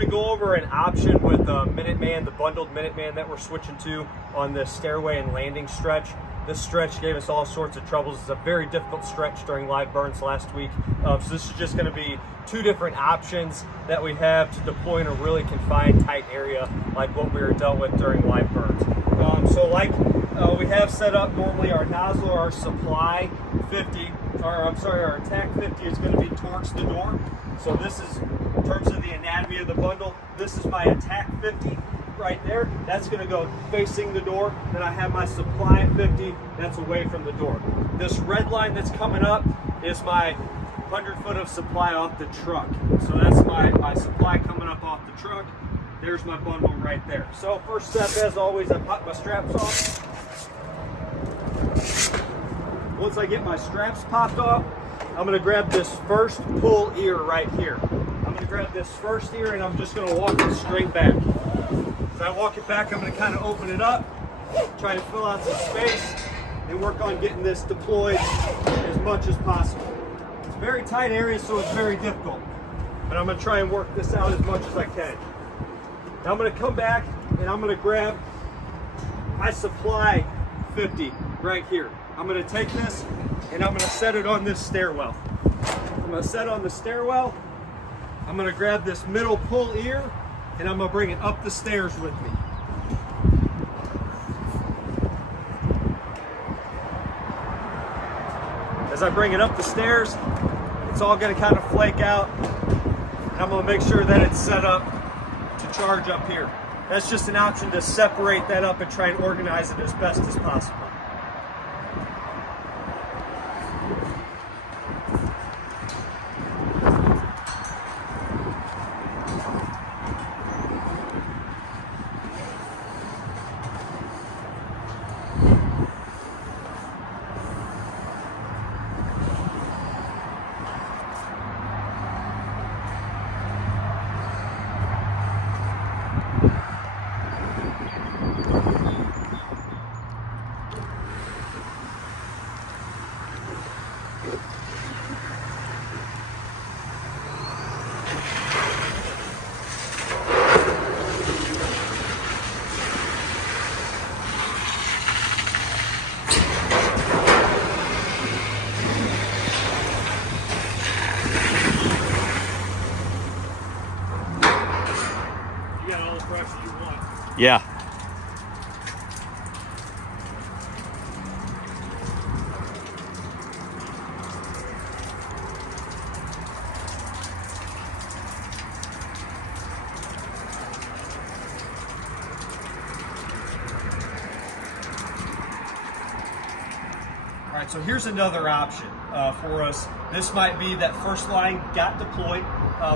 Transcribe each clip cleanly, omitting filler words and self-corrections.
to go over an option with Minuteman, the bundled Minuteman that we're switching to on the stairway and landing stretch. This stretch gave us all sorts of troubles. It's a very difficult stretch during live burns last week. So this is just going to be two different options that we have to deploy in a really confined, tight area like what we were dealt with during live burns. We have set up normally our nozzle, our supply 50, our attack 50 is going to be towards the door. So this is, in terms of the anatomy of the bundle, this is my attack 50 right there. That's going to go facing the door. Then I have my supply 50, that's away from the door. This red line that's coming up is my 100 foot of supply off the truck. So that's my supply coming up off the truck. There's my bundle right there. So first step, as always, I pop my straps off. Once I get my straps popped off, I'm going to grab this first pull ear right here. I'm going to grab this first ear and I'm just going to walk it straight back. As I walk it back, I'm going to kind of open it up, try to fill out some space, and work on getting this deployed as much as possible. It's a very tight area, so it's very difficult. But I'm going to try and work this out as much as I can. Now I'm going to come back and I'm going to grab my supply 50 right here. I'm going to take this and I'm going to set it on this stairwell. I'm going to set it on the stairwell. I'm going to grab this middle pull ear and I'm going to bring it up the stairs with me. As I bring it up the stairs, it's all going to kind of flake out. And I'm going to make sure that it's set up to charge up here. That's just an option to separate that up and try and organize it as best as possible. Yeah. All right, so here's another option for us. This might be that first line got deployed,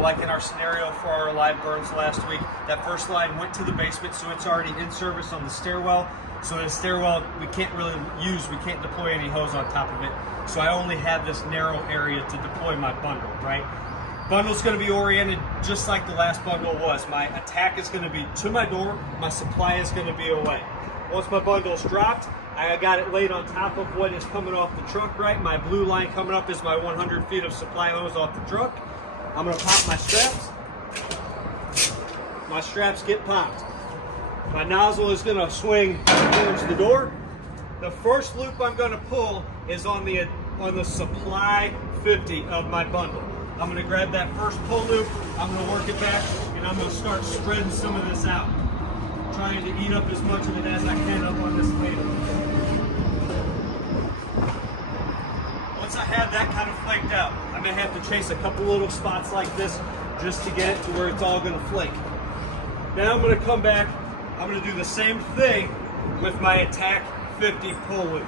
like in our scenario for our live burns last week. That first line went to the basement, so it's already in service on the stairwell. So the stairwell, we can't deploy any hose on top of it. So I only have this narrow area to deploy my bundle, right? Bundle's gonna be oriented just like the last bundle was. My attack is gonna be to my door, my supply is gonna be away. Once my bundle's dropped, I got it laid on top of what is coming off the truck, right? My blue line coming up is my 100 feet of supply hose off the truck. I'm gonna pop my straps. My straps get popped. My nozzle is gonna swing towards the door. The first loop I'm gonna pull is on the supply 50 of my bundle. I'm gonna grab that first pull loop, I'm gonna work it back, and I'm gonna start spreading some of this out. Trying to eat up as much of it as I can up on this ladle. Once I have that kind of flaked out, I'm gonna have to chase a couple little spots like this just to get it to where it's all gonna flake. Now I'm gonna come back, I'm gonna do the same thing with my attack 50 pull loop.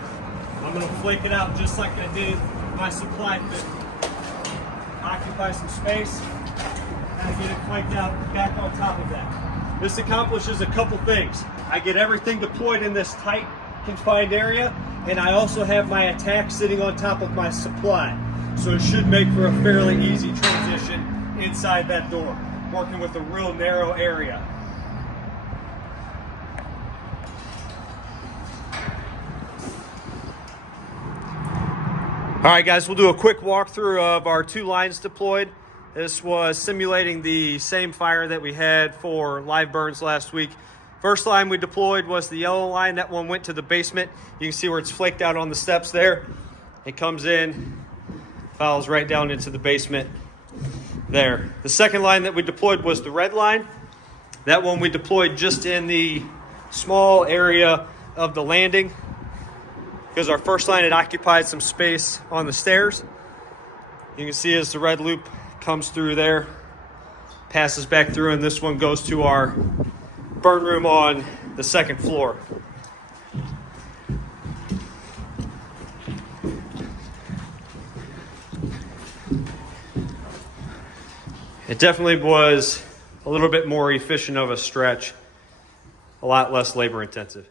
I'm gonna flake it out just like I did my supply 50. Occupy some space, and I get it flaked out back on top of that. This accomplishes a couple things. I get everything deployed in this tight, confined area, and I also have my attack sitting on top of my supply. So it should make for a fairly easy transition inside that door, working with a real narrow area. All right, guys, we'll do a quick walkthrough of our two lines deployed. This was simulating the same fire that we had for live burns last week. First line we deployed was the yellow line. That one went to the basement. You can see where it's flaked out on the steps there. It comes in, follows right down into the basement there. The second line that we deployed was the red line. That one we deployed just in the small area of the landing because our first line had occupied some space on the stairs. You can see as the red loop comes through there, passes back through, and this one goes to our burn room on the second floor. It definitely was a little bit more efficient of a stretch, a lot less labor intensive.